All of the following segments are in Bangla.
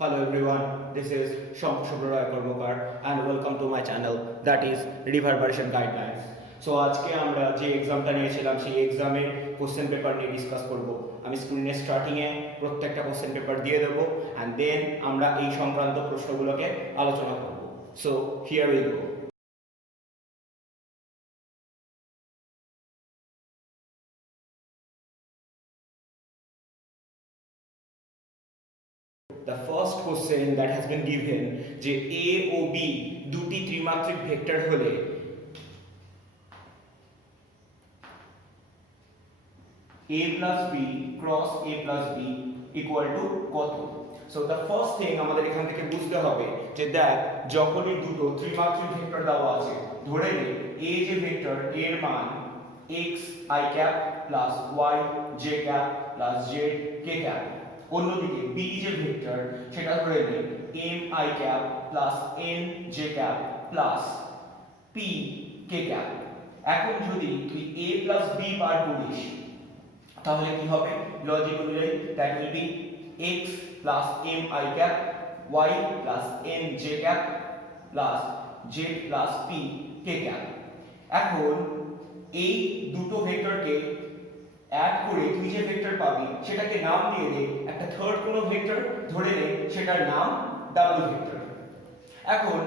Hello everyone, this is Shankar Subroy Kormokar and welcome to my channel that is Reverberation Guidelines. So আজকে আমরা যে এক্সামটা নিয়েছিলাম সেই এক্সামের কোশ্চেন পেপার নিয়ে ডিসকাস করব। আমি স্ক্রিনে স্টার্টিং এ প্রত্যেকটা কোশ্চেন পেপার দিয়ে দেব এন্ড দেন আমরা এই সংক্রান্ত প্রশ্নগুলোকে আলোচনা করব। So here we go. The first question that has been given যে a ও b দুটি ত্রিমাত্রিক ভেক্টর হলে a plus b cross a plus b equal to কত। সো দ্য ফার্স্ট থিং আমাদের এখান থেকে বুঝতে হবে যে দেখ যখনই দুটো ত্রিমাত্রিক ভেক্টর দেওয়া আছে, ধরে নে a যে ভেক্টর এর মান x i cap plus y j cap plus z k cap, অন্যদিকে b যে ভেক্টর সেটা ধরে নে m i cap plus n j cap plus p k cap। এখন যদি তুই a plus b বার করিস তাহলে কি হবে? লজিক অনুযায়ী that will be x plus m i cap y plus n j cap plus z plus p k cap। এখন এই দুটো ভেক্টরকে অ্যাড করে তুই যে ভেক্টর পাবি সেটাকে নাম দিয়ে দে একটা থার্ড কোনো ভেক্টর, ধরে নে সেটার নাম w ভেক্টর। এখন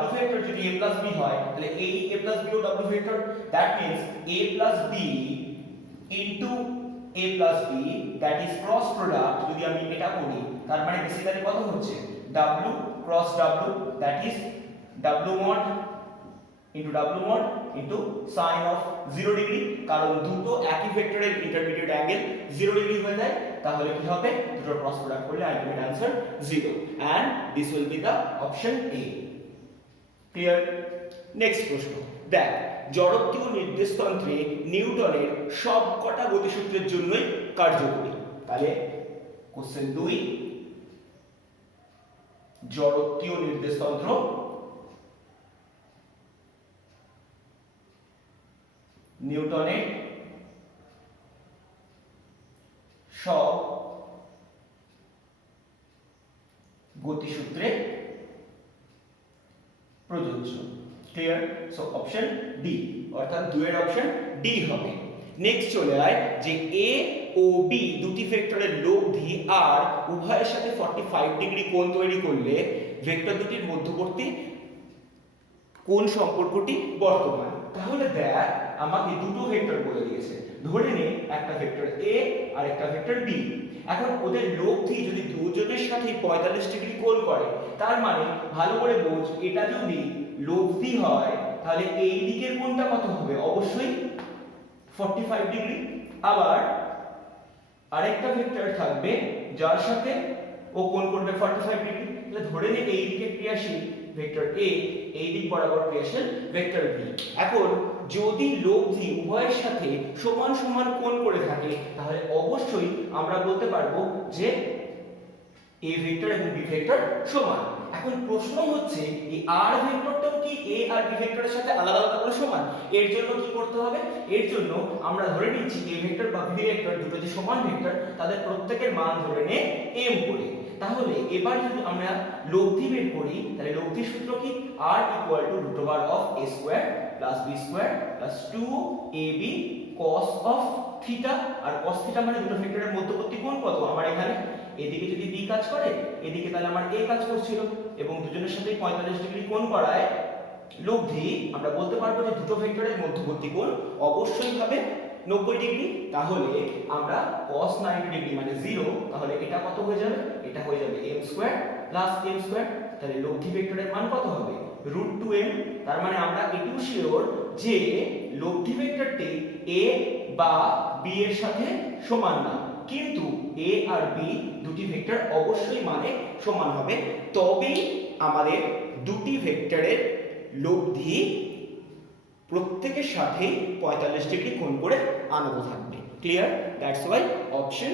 w ভেক্টর যদি a plus b হয় তাহলে এই a plus b ও w vector, that means a plus b into a plus b that is cross product। যদি আমি এটা করি তার মানে বেসিক্যালি কত হচ্ছে w cross w that is w mod into w mod into sin of 0 degree, কারণ দুটো একই ভেক্টরের ইন্টারমিডিয়েট অ্যাঙ্গেল 0 ডিগ্রি হয়ে যায়, তাহলে কি হবে দুটো ক্রস প্রোডাক্ট করলে ultimate answer 0 and this will be the option A। Clear? Next প্রশ্ন দেখ, জড়ত্বীয় নির্দেশতন্ত্রে নিউটনের সবকটা গতিসূত্রের জন্যই কার্যকরী। তাহলে কোশ্চেন 2, জড়ত্বীয় নির্দেশতন্ত্র নিউটনের সব গতিসূত্রে প্রযোজ্য। ক্লিয়ার? সো অপশন ডি, অর্থাৎ 2 এর অপশন ডি হবে। নেক্সট চলে আয় যে a ও b দুটি ভেক্টরের লব্ধি আর উভয়ের সাথে 45 ডিগ্রি কোণ তৈরি করলে ভেক্টর দুটির মধ্যবর্তী কোণ সম্পর্কটি বর্তমান। তাহলে দেখ আমাকে দুটো ভেক্টর বলে দিয়েছে, ধরে নে একটা ভেক্টর a আর একটা ভেক্টর b। এখন ওদের লব্ধি যদি দুজনের সাথে 45 ডিগ্রি কোণ করে, তার মানে ভালো করে বোঝ এটা যদি লব্ধি হয় তাহলে এই দিকের কোণটা কত হবে? অবশ্যই 45 ডিগ্রি। আবার আরেকটা ভেক্টর থাকবে যার সাথে ও কোণ করবে 45 ডিগ্রি, তাহলে ধরে নে এই দিকে ক্রিয়াশীল ভেক্টর a, এই দিক বরাবর ক্রিয়াশীল ভেক্টর b। এখন যদি লব্ধি উভয়ের সাথে সমান সমান কোণ করে থাকে তাহলে অবশ্যই আমরা বলতে পারবো যে a ভেক্টর এবং b ভেক্টর সমান। এখন প্রশ্ন হচ্ছে এই r ভেক্টরটাও কি a আর b ভেক্টরের সাথে আলাদা আলাদা করে সমান? এর জন্য কি করতে হবে? এর জন্য আমরা ধরে নিচ্ছি a ভেক্টর বা b ভেক্টর দুটো যে সমান ভেক্টর তাদের প্রত্যেকের মান ধরে নে m করে। তাহলে এবার যদি আমরা লব্ধি বের করি তাহলে লব্ধি সূত্র কি? r equal to root over of a square plus b square plus 2ab cos of theta। R cos theta মানে দুটো ভেক্টরের মধ্যবর্তী কোণ কত? আমার এখানে এদিকে যদি b কাজ করে এদিকে তাহলে আমার a কাজ করছিল এবং দুজনের সাথে 45 ডিগ্রি কোণ করায় লব্ধি আমরা বলতে পারবো যে দুটো ভেক্টরের মধ্যবর্তী কোণ অবশ্যই হবে 90 ডিগ্রি। তাহলে আমরা cos 90 ডিগ্রি মানে 0, তাহলে এটা কত হয়ে যাবে? এটা হয়ে যাবে m square plus m square. তাহলে লব্ধি ভেক্টরের মান কত হবে? √2m। তার মানে আমরা এটিও শিওর যে লব্ধি ভেক্টরটি a বা b এর সাথে সমান না, কিন্তু a আর b দুটি ভেক্টর অবশ্যই মানে সমান হবে, তবেই আমাদের দুটি ভেক্টরের লব্ধি প্রত্যেকের সাথে 45 ডিগ্রি কোণ করে আনত থাকবে। Clear? That's why option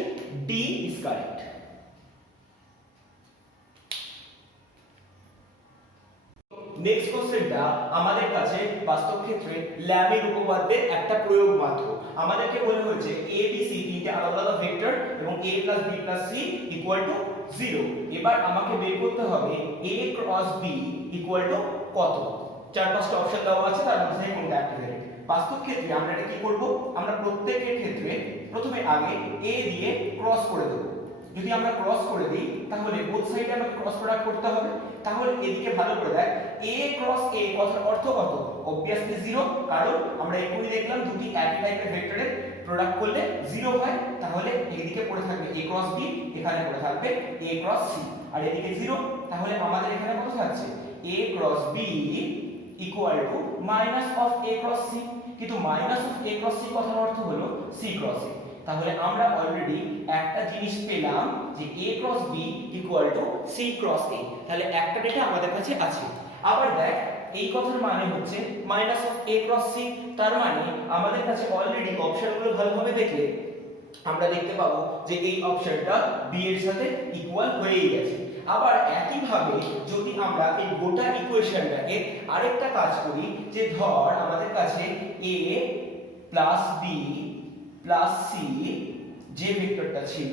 D is correct. Next কোশ্চেনটা আমাদের কাছে বাস্তব ক্ষেত্রে ল্যামের উপপাদ্যের একটা প্রয়োগ মাত্র। আমাদেরকে বলা হয়েছে a b c তিনটে আলাদা আলাদা ভেক্টর এবং a plus b plus c equal to 0। এবার আমাকে বের করতে হবে a cross b equal to কত। চার পাঁচটা অপশন দেওয়া আছে, তার মধ্যে থেকে কোনটা অ্যাক্টিভেট। বাস্তব ক্ষেত্রে আমরা এটা কি করব, আমরা প্রত্যেকের ক্ষেত্রে প্রথমে আগে a দিয়ে ক্রস করে দেব। যদি আমরা ক্রস করে দিই তাহলে বোথ সাইডে আমাকে ক্রস প্রোডাক্ট করতে হবে। তাহলে এদিকে ভালো করে দেখ, a ক্রস a কথার অর্থ কত? অবভিয়াসলি 0, কারণ আমরা এক্ষুনি দেখলাম দুটি একই টাইপের ভেক্টরের প্রোডাক্ট করলে 0 হয়। তাহলে এদিকে পড়ে থাকবে a ক্রস b, এখানে পড়ে থাকবে a ক্রস c, আর এদিকে 0। তাহলে আমাদের এখানে কত থাকছে? a cross b equal to minus of a cross c। কিন্তু minus of a cross c কথার অর্থ হলো c ক্রস a। তাহলে আমরা অলরেডি একটা জিনিস পেলাম যে a cross b equal to c cross a। তাহলে একটা ডেটা আমাদের কাছে আছে। আবার দেখ, এই কথার মানে হচ্ছে minus of a cross c, তার মানে আমাদের কাছে অলরেডি অপশনগুলো ভালোভাবে দেখলে আমরা দেখতে পাবো যে এই অপশনটা b এর সাথে ইকুয়াল হয়েই গেছে। আবার একই ভাবে যদি আমরা এই গোটা ইকুয়েশনটাকে আরেকটা কাজ করি, যে ধর আমাদের কাছে a plus b plus c যে ভেক্টরটা ছিল,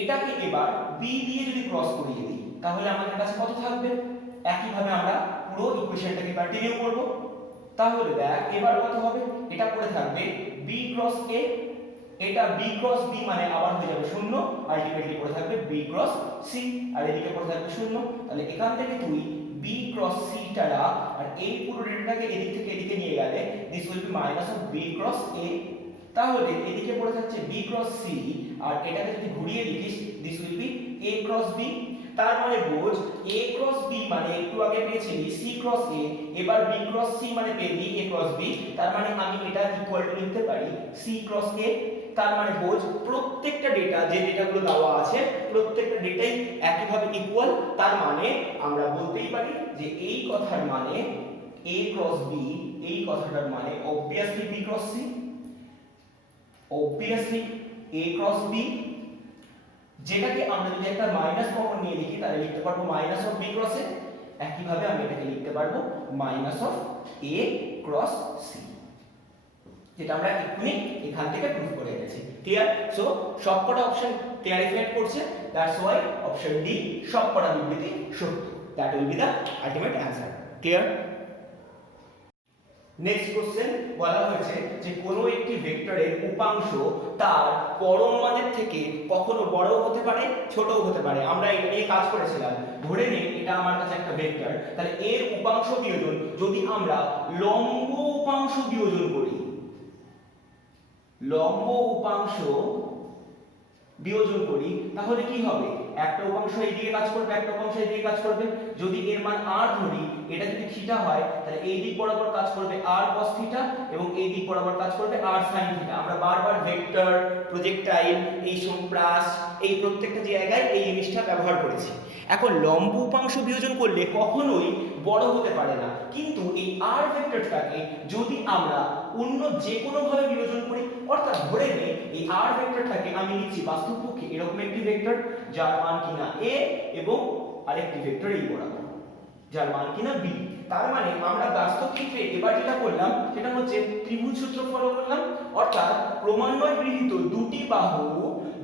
এটাকে এবার b দিয়ে যদি ক্রস করিয়ে দিই তাহলে আমাদের কাছে কত থাকবে? একই ভাবে আমরা পুরো ইকুয়েশনটাকে কন্টিনিউ করব। তাহলে দেখ এবার কত হবে, এটা পড়ে থাকবে b ক্রস a, এটা b ক্রস b মানে আবার হয়ে যাবে 0, আলটিমেটলি পড়ে থাকবে b ক্রস c, আর এদিকে পড়ে থাকবে 0। তাহলে এখান থেকে তুই b ক্রস c টা রাখ, আর এই পুরো ডেটাটাকে এদিক থেকে এদিকে নিয়ে গেলে this will B minus of b cross a। তাহলে এদিকে পড়ে থাকছে b ক্রস c, আর এটাকে যদি ঘুরিয়ে লিখিস this will be a cross b। তার মানে বোঝ a ক্রস b মানে একটু আগে পেয়েছিলি c ক্রস a, এবার b ক্রস c মানে পেলি a ক্রস b। তার মানে আমি এটা ইকুয়াল টু লিখতে পারি c ক্রস a। তার মানে বোঝ প্রত্যেকটা ডেটা, যে ডেটাগুলো দেওয়া আছে প্রত্যেকটা ডেটাই একইভাবে ইকুয়াল। তার মানে আমরা বলতেই পারি যে এই কথার মানে a ক্রস b, এই কথাটার মানে obviously b cross c, obviously a cross b, যেটাকে আমরা যদি একটা মাইনাস কমন নিয়ে লিখি তাহলে লিখতে পারবো minus of b cross a। একই ভাবে আমি এটাকে লিখতে পারবো minus of a cross c, যেটা আমরা এক্ষুনি এখান থেকে প্রুফ করে এনেছি। ক্লিয়ার? সো সবকটা অপশন ক্লারিফাইড করছে, দ্যাটস ওয়াই অপশন ডি সবকটা বিবৃতি সত্য। That will be the ultimate answer. Clear? Next question বলা হয়েছে যে কোনো একটি ভেক্টরের উপাংশ তার পরম মানের থেকে কখনো বড়ও হতে পারে ছোটও হতে পারে। আমরা এটা নিয়ে কাজ করেছিলাম। ধরে নে এটা আমার কাছে একটা ভেক্টর, তাহলে এর উপাংশ বিয়োজন যদি আমরা লম্ব উপাংশ বিয়োজন করি, লম্ব উপাংশ বিয়োজন করি তাহলে কি হবে? একটা উপাংশ এইদিকে কাজ করবে, একটা উপাংশ এইদিকে কাজ করবে। যদি এর মান r ধরি, এটা যদি থিটা হয় তাহলে এই দিক বরাবর কাজ করবে r cos থিটা এবং এই দিক বরাবর কাজ করবে r sin থিটা। আমরা বারবার ভেক্টর, প্রজেক্টাইল, এই সম্প্রাস, এই প্রত্যেকটা জায়গায় এই জিনিসটা ব্যবহার করেছি। এখন লম্ব উপাংশ বিয়োজন করলে কখনোই বড় হতে পারে না, কিন্তু এই r ভেক্টরটাকে যদি আমরা অন্য যে কোনো ভাবে বিয়োজন করি, অর্থাৎ ধরে নেই এই r ভেক্টরটাকে আমি লিখছি বাস্তবপক্ষে এরকম একটি ভেক্টর যার মান কিনা a এবং আরেকটি ভেক্টর এই বরাবর যার মান কিনা b। তার মানে আমরা বাস্তব ক্ষেত্রে এবার যেটা করলাম সেটা হচ্ছে ত্রিভুজ সূত্র ফলো করলাম, অর্থাৎ ক্রমান্বয়ে গৃহীত দুটি বাহু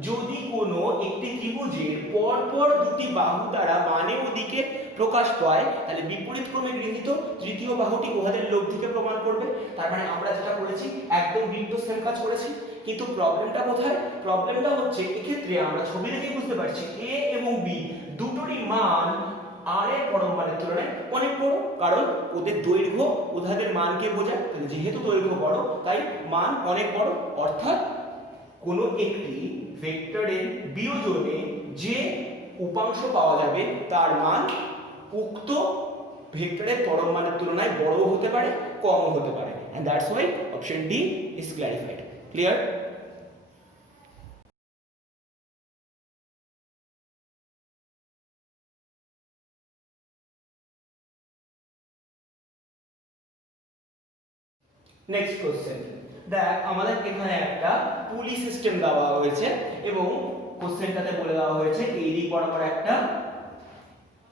যদি কোনো একটি ত্রিভুজের পরপর দুটি বাহু দ্বারা মানে ও দিকে প্রকাশ পায় তাহলে বিপরীত ক্রমে গৃহীত তৃতীয় বাহুটি উহাদের লব্ধিকে প্রমাণ করবে। তার মানে আমরা যেটা করেছি একদম বিদ্যুৎ সেম কাজ করেছি। কিন্তু প্রবলেমটা কোথায়? প্রবলেমটা হচ্ছে এক্ষেত্রে আমরা ছবি দেখেই বুঝতে পারছি a এবং b দুটোরই মান r এর পরম মানের তুলনায় অনেক বড়, কারণ ওদের দৈর্ঘ্য উহাদের মানকে বোঝায়। যেহেতু দৈর্ঘ্য বড় তাই মান অনেক বড়, অর্থাৎ কোনো একটি ভেক্টরের বিয়োজনে যে উপাংশ পাওয়া যাবে তার মান উক্ত ভেক্টরের পরম মানের তুলনায় বড়ও হতে পারে, কমও হতে পারে, and that's why option D is clarified. Clear? Next question দেখ, আমাদের এখানে একটা পুলি সিস্টেম দেওয়া হয়েছে এবং কোশ্চেনটাতে বলে দেওয়া হয়েছে এই দিক বরাবর একটা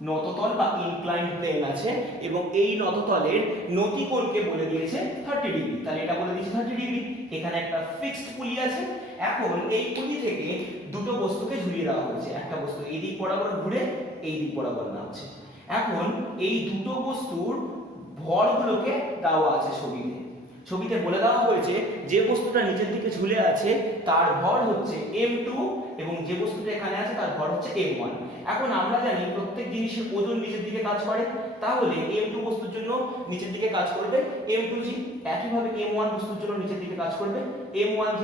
নততল বা ইনক্লাইন্ড প্লেন আছে এবং এই নততলের নতিকোণকে বলে দিয়েছে 30 ডিগ্রি। তাহলে এটা বলে দিয়েছে 30 ডিগ্রি। এখানে একটা ফিক্সড পুলি আছে। এখন এই পুলি থেকে দুটো বস্তুকে ঝুলিয়ে দেওয়া হয়েছে। একটা বস্তু এই দিক বরাবর ঘুরে এই দিক বরাবর নামছে। এখন এই দুটো বস্তুর ভরগুলোকে দেওয়া আছে ছবিতে বলে দেওয়া হয়েছে যে বস্তুটা নিচের দিকে ঝুলে আছে তার ভর হচ্ছে m2 এবং যে বস্তুটা এখানে আছে তার ভর হচ্ছে m1। এখন আমরা জানি প্রত্যেক জিনিসের ওজন নিচের দিকে কাজ করে, তাহলে m2 বস্তুর জন্য নিচের দিকে কাজ করবে m2g, একইভাবে m1 বস্তুর জন্য নিচের দিকে কাজ করবে m1g।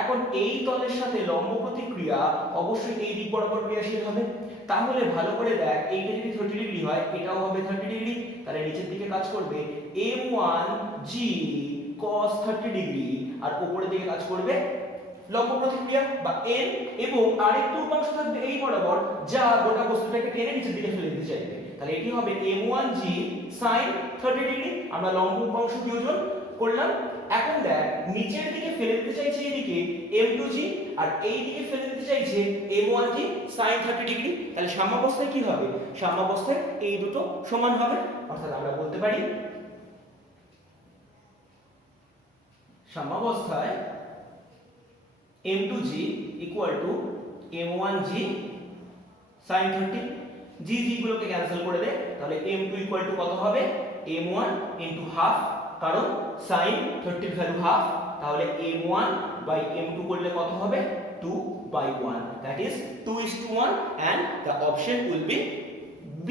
এখন এই তলের সাথে লম্ব প্রতিক্রিয়া অবশ্যই এই দিক বরাবর ক্রিয়াশীল হবে। তাহলে ভালো করে দেখ, এইটা যদি 30 ডিগ্রি হয় এটাও হবে 30 ডিগ্রি, তাহলে নিচের দিকে কাজ করবে m1g cos 30 ডিগ্রি আর উপরের দিকে কাজ করবে লম্ব প্রতিক্রিয়া বা n, এবং আরেকটু উপাংশ থাকবে এই বরাবর যা গোটা বস্তুটাকে টেনে নিচের দিকে ফেলে দিতে চাইবে। তাহলে এটি হবে m1g sin 30 ডিগ্রি। আমরা লম্ব উপাংশ বিয়োজন করলাম। এখন দেখ, নিচের দিকে ফেলে দিতে চাইছে এইদিকে m2g আর এই দিকে ফেলে দিতে চাইছে m1g sin 30 ডিগ্রি। তাহলে সাম্যাবস্থায় কি হবে? সাম্যাবস্থায় এই দুটো সমান হবে, অর্থাৎ আমরা বলতে পারি সাম্যাবস্থায় m2g equal to m1g sin 30। g গুলোকে ক্যান্সেল করে দে, তাহলে m2 equal to কত হবে? m1 into half, কারণ sin 30 এর ভ্যালু হাফ, তাহলে m1 by m2 করলে কত হবে? 2/1, that is 2:1 and the option will be B.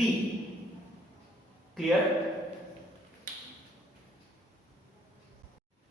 Clear?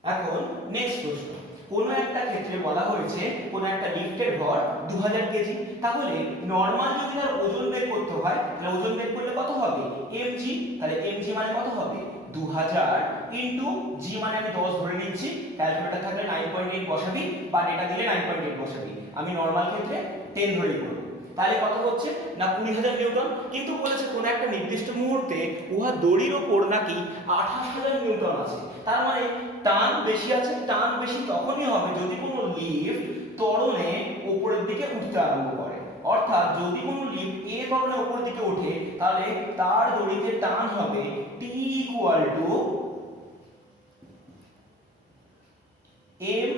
এখন নেক্সট প্রশ্ন। কোনো একটা ক্ষেত্রে বলা হয়েছে কোনো একটা লিফটের ভর 2000 কেজি। তাহলে নরমাল যদি তার ওজন বের করতে হয় তাহলে ওজন বের করলে কত হবে? mg। তাহলে mg মানে কত হবে? 2000 ইনটু g মানে আমি 10 ধরে নিচ্ছি, ক্যালকুলেটর থাকলে 9.8 বসাবি বা ডেটা দিলে 9.8 বসাবি। আমি নরমাল ক্ষেত্রে 10 ধরেই করব। তাহলে কত হচ্ছে না 20000 নিউটন। কিন্তু বলেছে কোন একটা নির্দিষ্ট মুহূর্তে উহা দড়ির উপর নাকি 28000 নিউটন আছে। তার মানে টান বেশি আছে। টান বেশি তখনই হবে যদি কোনো লিফট ত্বরণে উপরের দিকে উঠতে আরম্ভ করে। অর্থাৎ যদি কোনো লিফট এ ত্বরণে উপরের দিকে ওঠে তাহলে তার দড়িতে টান হবে T equal to m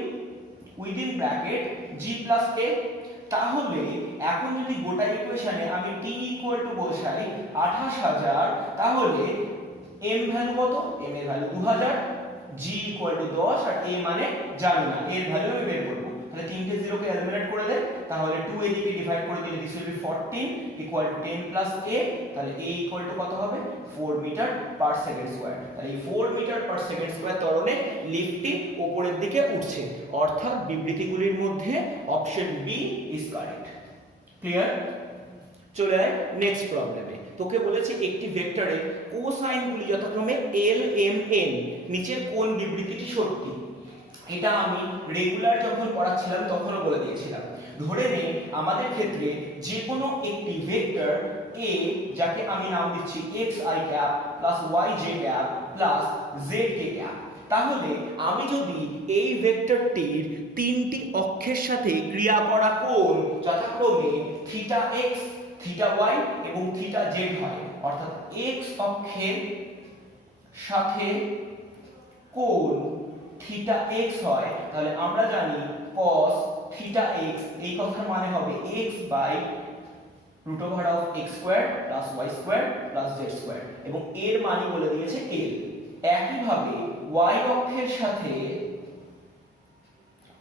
within bracket g plus a। তাহলে এখন যদি গোটা ইকুয়েশনে আমি t equal to বসাই 28000, তাহলে m ভ্যালু কত? m এর ভ্যালু 2000, g equal to 10 আর a মানে জানি না, এর ভ্যালু আমি বের করব। তাহলে তিনটে জিরোকে এলিমিনেট করে দে, তাহলে 2 এদিকে ডিভাইড করে দিলে this will B 14 equal to 10 plus a। তাহলে a ইকুয়াল টু কত হবে? 4 মিটার পার সেকেন্ড স্কয়ার। তাহলে এই 4 মিটার পার সেকেন্ড স্কয়ার ত্বরণে লিফটটি উপরের দিকে উঠছে, অর্থাৎ বিবৃতিগুলির মধ্যে option B is correct. Clear? চলে আয় নেক্সট প্রবলেমে। তোকে বলেছে একটি ভেক্টরের কোসাইনগুলি যথাক্রমে l m n, নিচের কোন বিবৃতিটি সত্যি? এটা আমি রেগুলার যখন পড়াচ্ছিলাম তখনও বলে দিয়েছিলাম। ধরে নে আমাদের ক্ষেত্রে যে কোনো একটি ভেক্টর a, যাকে আমি নাম দিচ্ছি xi cap plus yj cap plus zk cap. তাহলে আমি যদি এই ভেক্টরটির তিনটি অক্ষের সাথে ক্রিয়া করা কোণ যথাক্রমে থিটা x, থিটা y এবং থিটা z হয়, অর্থাৎ x অক্ষের সাথে কোণ থিটা x হয়, তাহলে আমরা জানি cos থিটা x এই কথার মানে হবে x by root over of x square plus y square plus z square, এবং এর মানই বলে দিয়েছে l। একইভাবে y অক্ষের সাথে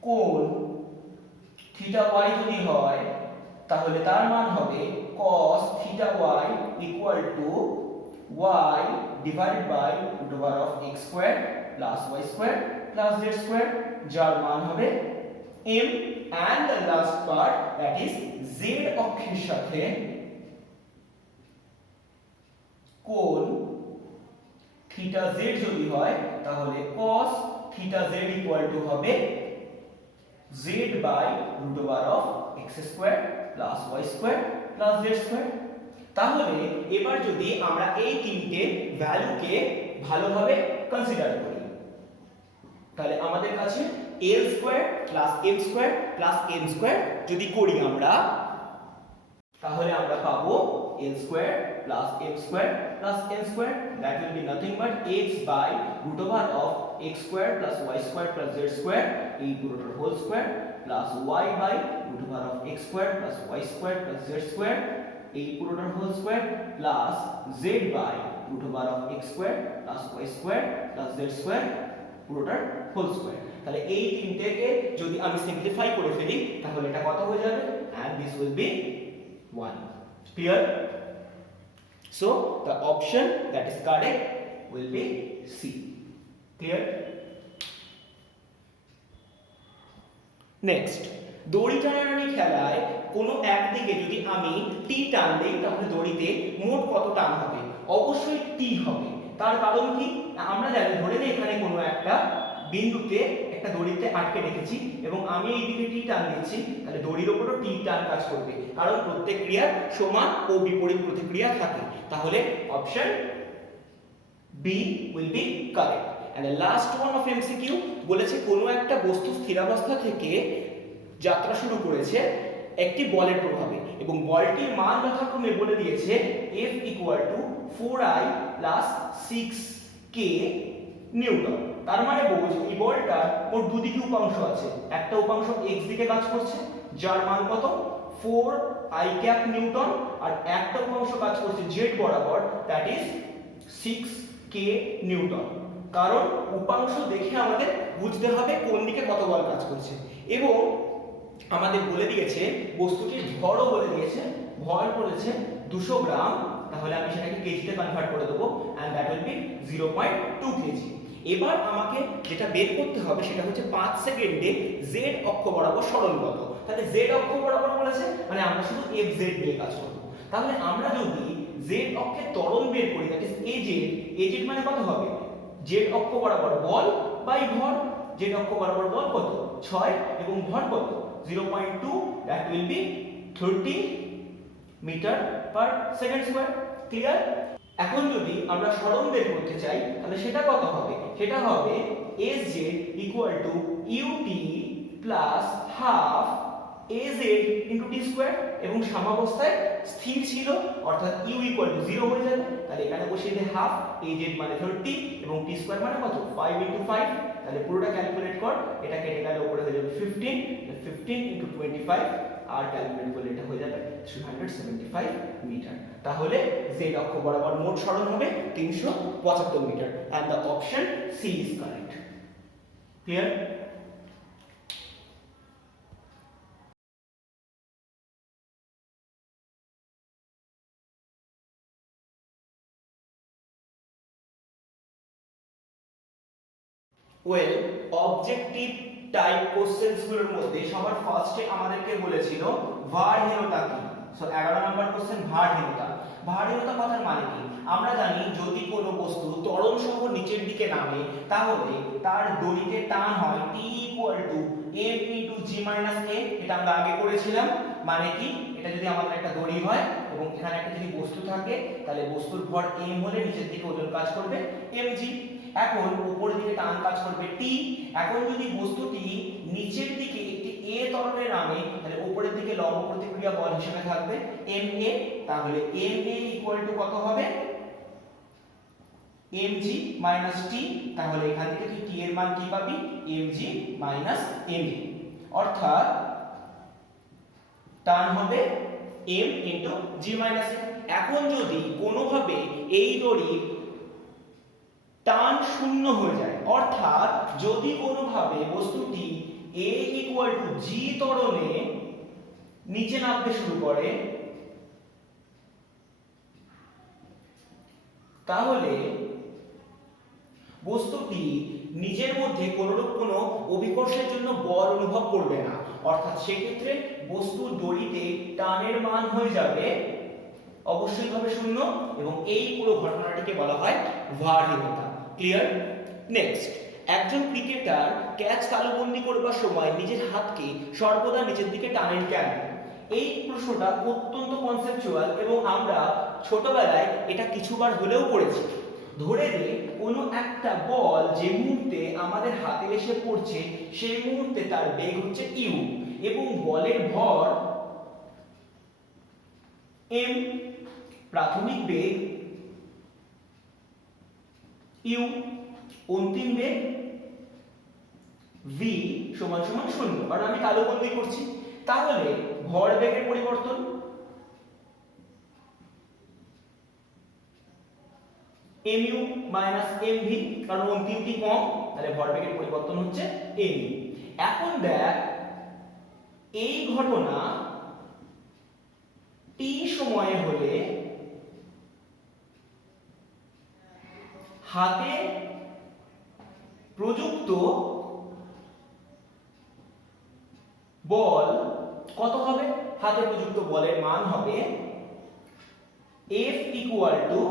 কোণ থিটা y যদি হয় তাহলে তার মান হবে cos theta y equal to y divided by root over of x square plus y square plus z square, যার মান হবে m, and the last part that is z অক্ষের সাথে কোণ থিটা z যদি হয় তাহলে cos theta z equal to হবে z by root over of x square plus y square plus z square। তাহলে এবার যদি আমরা এই তিনটে ভ্যালুকে ভালোভাবে কনসিডার করি তাহলে আমাদের কাছে l square plus m square plus n square যদি করি আমরা, তাহলে আমরা পাবো L square plus m square plus n square, that will be nothing but x by root over of x square plus y square plus z square a পুরোটার whole square plus y by root over of x square plus y square plus z square a পুরোটার whole square plus z by root over of x square plus y square plus z square পুরোটার whole square। তাহলে এই তিনটেকে যদি আমি সিম্পলিফাই করে ফেলি তাহলে এটা কত হয়ে যাবে, and this will be 1. Clear? So the option that is correct will be C. Clear? Next, দড়ি টানাটানি খেলায় কোনো একদিকে যদি আমি টি টান দেই তাহলে দড়িতে মোট কত টান হবে? অবশ্যই টি হবে। তার কারণ কি? আমরা জানি, ধরে নিই এখানে কোনো একটা বিন্দুতে একটা দড়িতে আটকে রেখেছি এবং আমি এইদিকে টি টান দিচ্ছি, তাহলে দড়ির উপরও টি টান কাজ করবে, কারণ প্রত্যেক ক্রিয়ার সমান ও বিপরীত প্রতিক্রিয়া থাকে। তাহলে option B will be correct. And the last one of MCQ বলেছে কোনো একটা বস্তু স্থিরাবস্থা থেকে যাত্রা শুরু করেছে একটি বলের প্রভাবে এবং বলটির মান যথাক্রমে বলে দিয়েছে F = 4I + 6K নিউটন। তার মানে বোঝ এই বলটার মোট দুদিকে উপাংশ আছে, একটা উপাংশ x দিকে কাজ করছে যার মান কত 4I ক্যাপ নিউটন, আর একটা উপাংশ কাজ করছে z বরাবর, দ্যাট ইজ 6K নিউটন। কারণ উপাংশ দেখে আমাদের বুঝতে হবে কোন দিকে কত বল কাজ করছে। এবং আমাদের বলে দিয়েছে বস্তুটির ভরও বলে দিয়েছে, ভর বলেছে 200 গ্রাম, তাহলে আমি সেটাকে কেজিতে কনভার্ট করে দেবো, and that will be 0.2 KG. এবার আমাকে যেটা বের করতে হবে সেটা হচ্ছে 5 সেকেন্ডে z অক্ষ বরাবর সরণ কত। তাহলে z অক্ষ বরাবর বলেছে মানে আমরা শুধু fz নিয়ে কাজ করব। তাহলে আমরা যদি z অক্ষের ত্বরণ বের করি, দ্যাট ইজ az মানে কত হবে, z অক্ষ বরাবর বল বাই ভর। z অক্ষ বরাবর বল কত 6 এবং ভর কত 0.2, that will be 30 metre per second square. Clear? এখন যদি আমরা সরণ বের করতে চাই তাহলে সেটা কত হবে, সেটা হবে Sz = ut plus half az into t square, এবং সাম্যাবস্থায় স্থির ছিল অর্থাৎ u = 0 হয়ে যাবে। তাহলে এখানে বসিয়ে দিই হাফ, az মানে 30 এবং t স্কয়ার মানে কত 5 into 5, তাহলে পুরোটা ক্যালকুলেট কর, এটা কেটে গেলে উপরে হয়ে যাবে 15 into 25, আর ক্যালকুলেট করলে এটা হয়ে যাবে 375 মিটার। তাহলে z অক্ষ বরাবর মোট সরণ হবে 375 মিটার, and the option C is correct. Clear? Well, objective type questions গুলোর মধ্যে সবার ফার্স্টে আমাদেরকে বলেছিল ভারহীনতা কি। সো 11 নাম্বার কোশ্চেন ভারহীনতা। ভারহীনতা কথার মানে কি? আমরা জানি যদি কোনো বস্তু ত্বরণ সহ নিচের দিকে নামে তাহলে তার দড়িতে টান হয় T = m × g - a। এটা আমরা আগে করেছিলাম। মানে কি, এটা যদি আমাদের একটা দড়ি হয় এবং এখানে একটা যদি বস্তু থাকে তাহলে বস্তুর ভর m হলে নিচের দিকে ওজন কাজ করবে mg। এখন উপরের দিকে টান কাজ করবে T। এখন যদি বস্তুটি নিচের দিকে একটি a ত্বরণে নামে তাহলে উপরের দিকে লম্ব প্রতিক্রিয়া বল হিসেবে থাকবে ma। তাহলে ma = কত হবে mg - t। তাহলে এখান থেকে তুই t এর মান কি পাবি, mg - ma, অর্থাৎ টান হবে m × g - a। এখন যদি কোনোভাবে এই দড়ির টান শূন্য হয়ে যায়, অর্থাৎ যদি কোনোভাবে বস্তুটি a = g ত্বরণে নিচে নামতে শুরু করে তাহলে বস্তুটি নিজের মধ্যে কোনরূপ কোনো অভিকর্ষের জন্য বল অনুভব করবে না, অর্থাৎ সেক্ষেত্রে বস্তুর দড়িতে টানের মান হয়ে যাবে অবশ্যই ভাবে শূন্য, এবং এই পুরো ঘটনাটিকে বলা হয় ভারহীনতা। ক্লিয়ার? নেক্সট, একজন ক্রিকেটার ক্যাচ তালুবন্দি করবার সময় নিজের হাতকে সর্বদা নিচের দিকে টানেন কেন? এই প্রশ্নটা অত্যন্ত কনসেপচুয়াল এবং আমরা ছোটবেলায় এটা কিছুবার হলেও পড়েছি। ধরে নে কোনো একটা বল যে মুহূর্তে আমাদের হাতে এসে পড়ছে সেই মুহূর্তে তার বেগ হচ্ছে u এবং বলের ভর m। প্রাথমিক বেগ u, অন্তিম বেগ v সমান সমান 0, কারণ আমি কালবন্দী করছি। তাহলে ভরবেগের পরিবর্তন mu মাইনাস mv, কারণ অন্তিমটি কম, তাহলে ভরবেগের পরিবর্তন হচ্ছে mu। এখন দেখ এই ঘটনা t সময়ে হলে হাতে প্রযুক্ত বল কত হবে? হাতে প্রযুক্ত বলের মান হবে F ইকুয়াল টু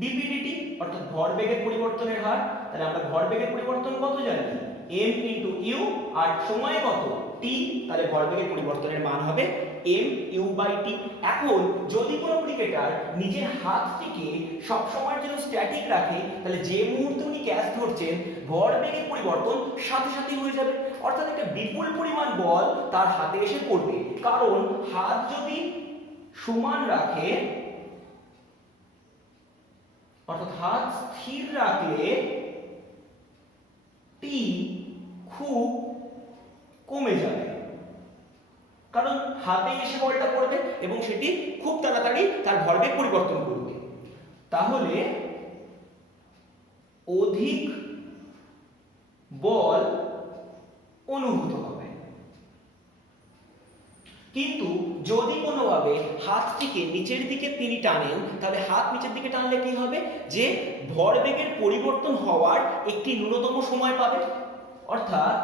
dp/dt, অর্থাৎ ভরবেগের পরিবর্তনের হার। তাহলে আমরা ভরবেগের পরিবর্তন কত জানি? m ইনটু u, আর সময় কত? t, তাহলে ভরবেগের পরিবর্তনের মান হবে mu/t। এখন যদি কোনো ক্রিকেটার নিজের হাতটিকে সব সময়ের জন্য স্ট্যাটিক রাখে, তাহলে যে মুহূর্তে উনি ক্যাচ ধরছেন ভরবেগের পরিবর্তন সাথে সাথেই হয়ে যাবে, অর্থাৎ একটা বিপুল পরিমাণ বল তার হাতে এসে পড়বে। কারণ হাত যদি সমান রাখে, অর্থাৎ হাত স্থির রাখলে টি খুব কমে যাবে, কারণ হাতে এসে বলটা পড়বে এবং সেটি খুব তাড়াতাড়ি তার ভরবেগ পরিবর্তন করবে। তাহলে অধিক বল অনুভূত হবে। কিন্তু যদি কোনোভাবে হাতটিকে নিচের দিকে তিনি টানেন, তাহলে হাত নিচের দিকে টানলে কি হবে? যে ভরবেগের পরিবর্তন হওয়ার একটি ন্যূনতম সময় পাবে, অর্থাৎ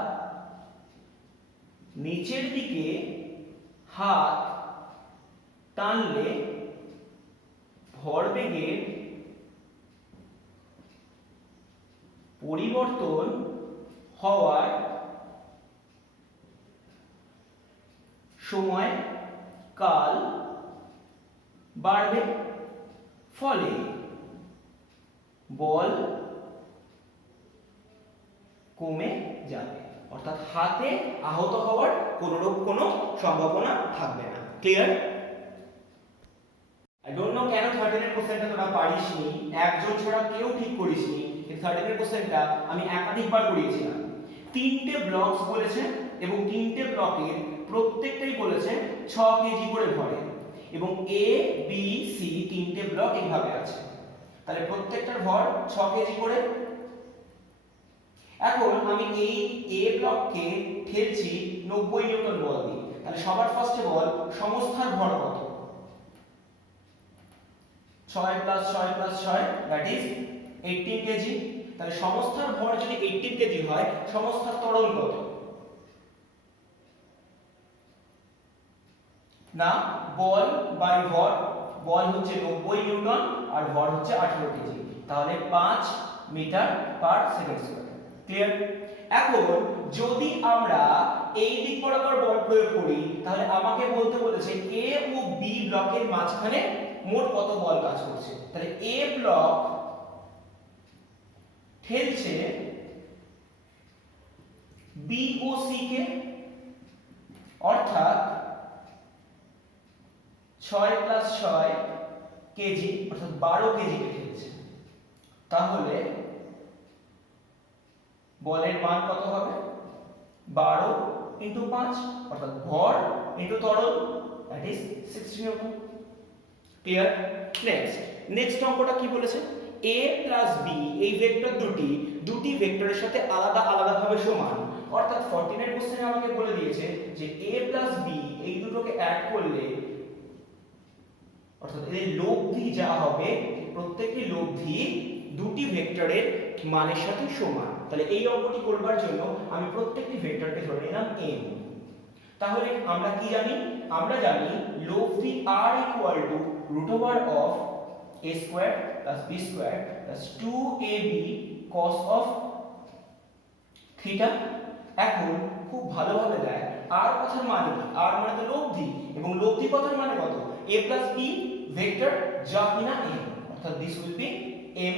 নিচের দিকে হাত টানলে ভরবেগের পরিবর্তন হওয়ার সময় কাল বাড়বে, ফলে বল কমে যাবে, অর্থাৎ হাতে আহত হওয়ার কোনো সম্ভাবনা থাকবে না। ক্লিয়ার? আই ডোন্ট নো কেন 13 এর কোশ্চেনটা তোরা পারিসনি, একজন ছাড়া কেউ ঠিক করিসনি। এই 13 এর কোশ্চেনটা আমি একাধিকবার করিয়েছিলাম। তিনটে ব্লকস বলেছে এবং তিনটে ব্লকের প্রত্যেকটাই বলেছে 6 কেজি করে ভরে, এবং এ বি সি তিনটে ব্লক এইভাবে আছে, তাহলে প্রত্যেকটার ভর 6 কেজি করে। এখন আমি এই এ ব্লককে ঠেলছি 90 নিউটন বল দিয়ে, তাহলে সবার ফার্স্টে বল সংস্থার ভর কত? 6 + 6 + 6 দ্যাট ইজ 18 কেজি। তাহলে সংস্থার ভর যদি 18 কেজি হয়, সংস্থার ত্বরণ কত? না, বল বাই ভর, বল হচ্ছে 90 নিউটন আর ভর হচ্ছে 18 কেজি, তাহলে 5 metre per second square. Clear? এখন যদি আমরা এই দিক বরাবর বল প্রয়োগ করি, তাহলে আমাকে বলতে বলেছে এ ও বি ব্লকের মাঝখানে মোট কত বল কাজ করছে। তাহলে এ ব্লক ঠেলছে বি ও সি কে, অর্থাৎ 6 + 6 কেজি, অর্থাৎ 12 কেজি কে ঠেলছে। তাহলে বলের মান কত হবে? 12 × 5, অর্থাৎ ভর ইনটু ত্বরণ, that is 60 Newton. Clear? Next অঙ্কটা কি বলেছে? a + b এই ভেক্টর দুটি ভেক্টরের সাথে আলাদা আলাদা ভাবে সমান, অর্থাৎ 14 এর কোশ্চেনে আমাকে বলে দিয়েছে যে a + b এই দুটোকে অ্যাড করলে, অর্থাৎ এর লব্ধি যা হবে, প্রত্যেকটি লব্ধি দুটি ভেক্টরের মানের সাথে সমান। তাহলে এই অঙ্কটি করবার জন্য আমি প্রত্যেকটি ভেক্টরকে ধরে নিলাম m। তাহলে আমরা কি জানি? আমরা জানি লব্ধি r √√a² + b² + 2ab cos of theta. এখন খুব ভালোভাবে দেখ r কথার মানে কি? r মানে তো লব্ধি, এবং লব্ধি কথার মানে কত? a + b ভেক্টর যা কিনা m, অর্থাৎ this will B m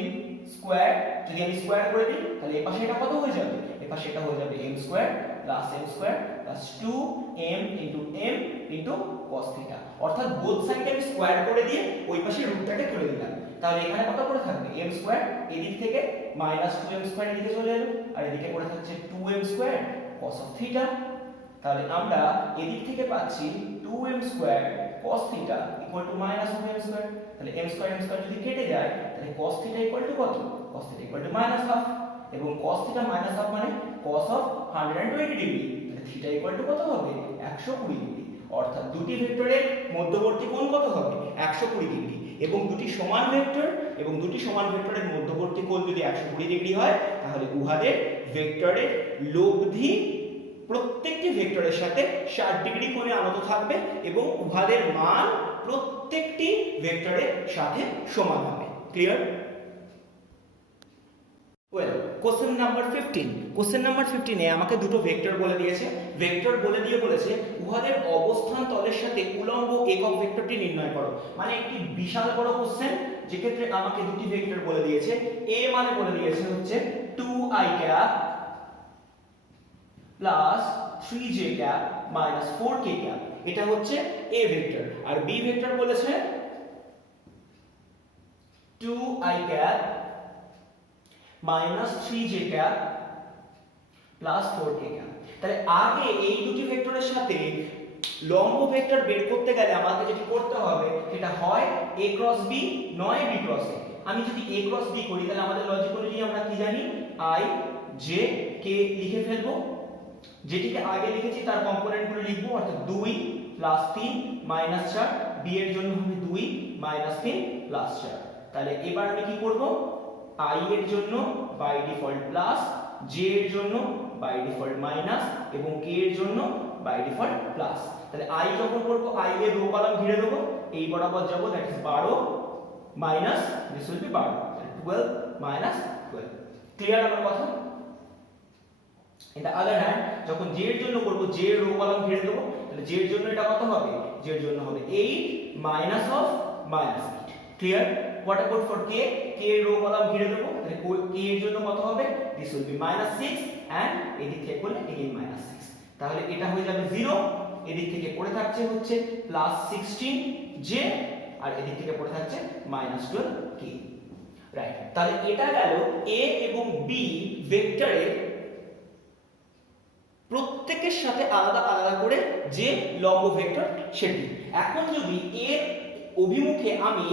square. যদি আমি স্কয়ার করে দিই, তাহলে এই পাশে এটা কত হয়ে যাবে? এই পাশে এটা হয়ে যাবে m square + m square + 2m × m × cos theta. অর্থাৎ বোথ সাইডে আমি স্কোয়ার করে দিয়ে ওই পাশে রুটটাকে তুলে দিলাম। তাহলে এখানে কত করে থাকবে m স্কয়ার, এদিক থেকে -2m স্কয়ার এদিকে চলে এলো, আর এদিকে পড়ে থাকছে 2m square cos of theta. তাহলে আমরা এদিক থেকে পাচ্ছি 2m square cos theta equal to -m square. তাহলে m স্কয়ার যদি কেটে যায় তাহলে cos থিটা ইকুয়াল টু কত? cos theta equal to -half, এবং cos থিটা -হাফ মানে cos অফ 120 ডিগ্রি। তাহলে থিটা ইকুয়াল টু কত হবে? 120 ডিগ্রি। অর্থাৎ দুটি ভেক্টরের মধ্যবর্তী কোণ কত হবে? 120 ডিগ্রি। এবং দুটি সমান ভেক্টরের মধ্যবর্তী কোণ যদি 120 ডিগ্রি হয় তাহলে উহাদের ভেক্টরের লব্ধি প্রত্যেকটি ভেক্টরের সাথে 60 ডিগ্রি কোণে আনত থাকবে এবং উহাদের মান প্রত্যেকটি ভেক্টরের সাথে সমান হবে। ক্লিয়ার? ওয়েল, কোশ্চেন নাম্বার 15 এ আমাকে দুটো ভেক্টর বলে দিয়েছে। ভেক্টর বলে দিয়ে বলেছে উহাদের অবস্থান তলের সাথে উলম্ব একক ভেক্টরটি নির্ণয় করো। মানে একটি বিশাল বড় কোশ্চেন, যে ক্ষেত্রে আমাকে দুটি ভেক্টর বলে দিয়েছে। a মানে বলে দিয়েছে হচ্ছে 2i cap plus 3j cap minus 4k cap, এটা হচ্ছে a ভেক্টর। আর b ভেক্টর বলেছে 2i cap minus 3j cap plus 4k cap. তাহলে আগে এই দুটি ভেক্টরের সাথে লম্ব ভেক্টর বের করতে গেলে আমাকে যেটি করতে হবে সেটা হয় a ক্রস b নয় b ক্রস a। আমি যদি a ক্রস b করি তাহলে আমাদের লজিক অনুযায়ী আমরা কি জানি? i j k লিখে ফেলবো। যেটিকে আগে লিখেছি তার কম্পোনেন্টগুলো লিখবো, অর্থাৎ 2 প্লাস 3 মাইনাস 4, b এর জন্য হবে 2 মাইনাস 3 প্লাস 4। তাহলে এবার আমি কি করব? i এর জন্য বাই ডিফল্ট প্লাস, j এর জন্য বাই ডিফল্ট মাইনাস এবং k এর জন্য বাই ডিফল্ট প্লাস। তাহলে i যখন করব i এর রো কলাম ঘিরে দেব, এই বরাবর যাব, that is 12 minus this will B 12, 12 minus 12। Clear আমার কথা? ইন দ্য আদার হ্যান্ড যখন j এর জন্য করব, j এর রো কলাম ঘিরে দেব, তাহলে j এর জন্য এটা কত হবে? j এর জন্য হবে 8 minus of minus 8। Clear? What about for k? k এর রো কলাম ঘিরে দেব, তাহলে k এর জন্য কত হবে? দিস উইল বি -6 এন্ড এদিক থেকে করলে এগেইন -6। তাহলে এটা হয়ে যাবে 0, এদিক থেকে পড়ে থাকছে হচ্ছে +16j, আর এদিক থেকে পড়ে থাকছে -12k। রাইট? তাহলে এটা গেল a এবং b ভেক্টরের প্রত্যেকের সাথে আলাদা আলাদা করে যে লম্ব ভেক্টর সেটি। এখন যদি এর অভিমুখে আমি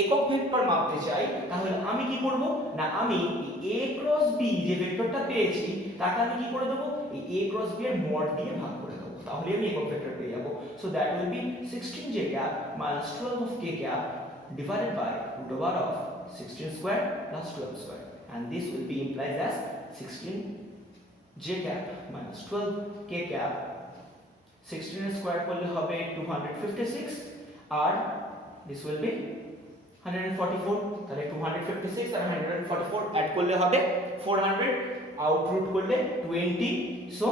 একক ভেক্টর মাপতে চাই তাহলে আমি কি করব? না, আমি a ক্রস b যে ভেক্টরটা পেয়েছি তাকে আমি কি করে দেব? এই a ক্রস b এর মড দিয়ে ভাগ করে দেব, তাহলে আমি একক ভেক্টর পেয়ে যাব। So that will be 16j cap minus 12 of k cap divided by root over of 16 square plus 12 square, and this will be implies as 16j cap minus 12k cap। 16 square করলে হবে 256 আর this will be 144। তাহলে 256 আর 144 অ্যাড করলে হবে 400, আউট রুট করলে 20। So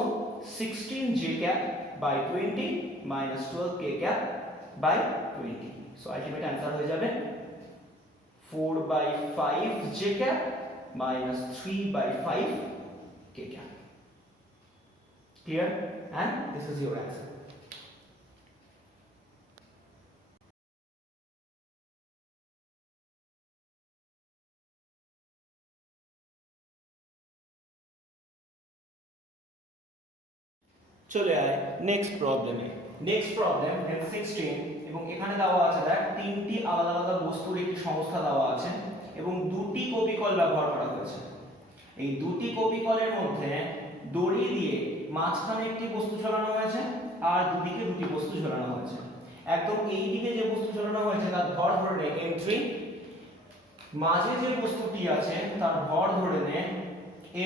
16j cap by 20 minus 12k cap by 20। So ultimate answer হয়ে যাবে 4/5j cap minus 3/5k cap। Clear? And this is your answer. চলে আয় নেক্সট প্রবলেমে। নেক্সট প্রবলেম 16 এবং এখানে দেওয়া আছে দেখ তিনটি আলাদা আলাদা বস্তুর একটি সংস্থা দেওয়া আছে এবং দুটি কপিকল ব্যবহার করা হয়েছে। এই দুটি কপিকলের মধ্যে দড়ি দিয়ে মাঝখানে একটি বস্তু ঝোলানো হয়েছে আর দুদিকে দুটি বস্তু ঝোলানো হয়েছে। একদম এই দিকে যে বস্তু ঝোলানো হয়েছে তার ভর ধরে নে m3, মাঝে যে বস্তুটি আছে তার ভর ধরে নে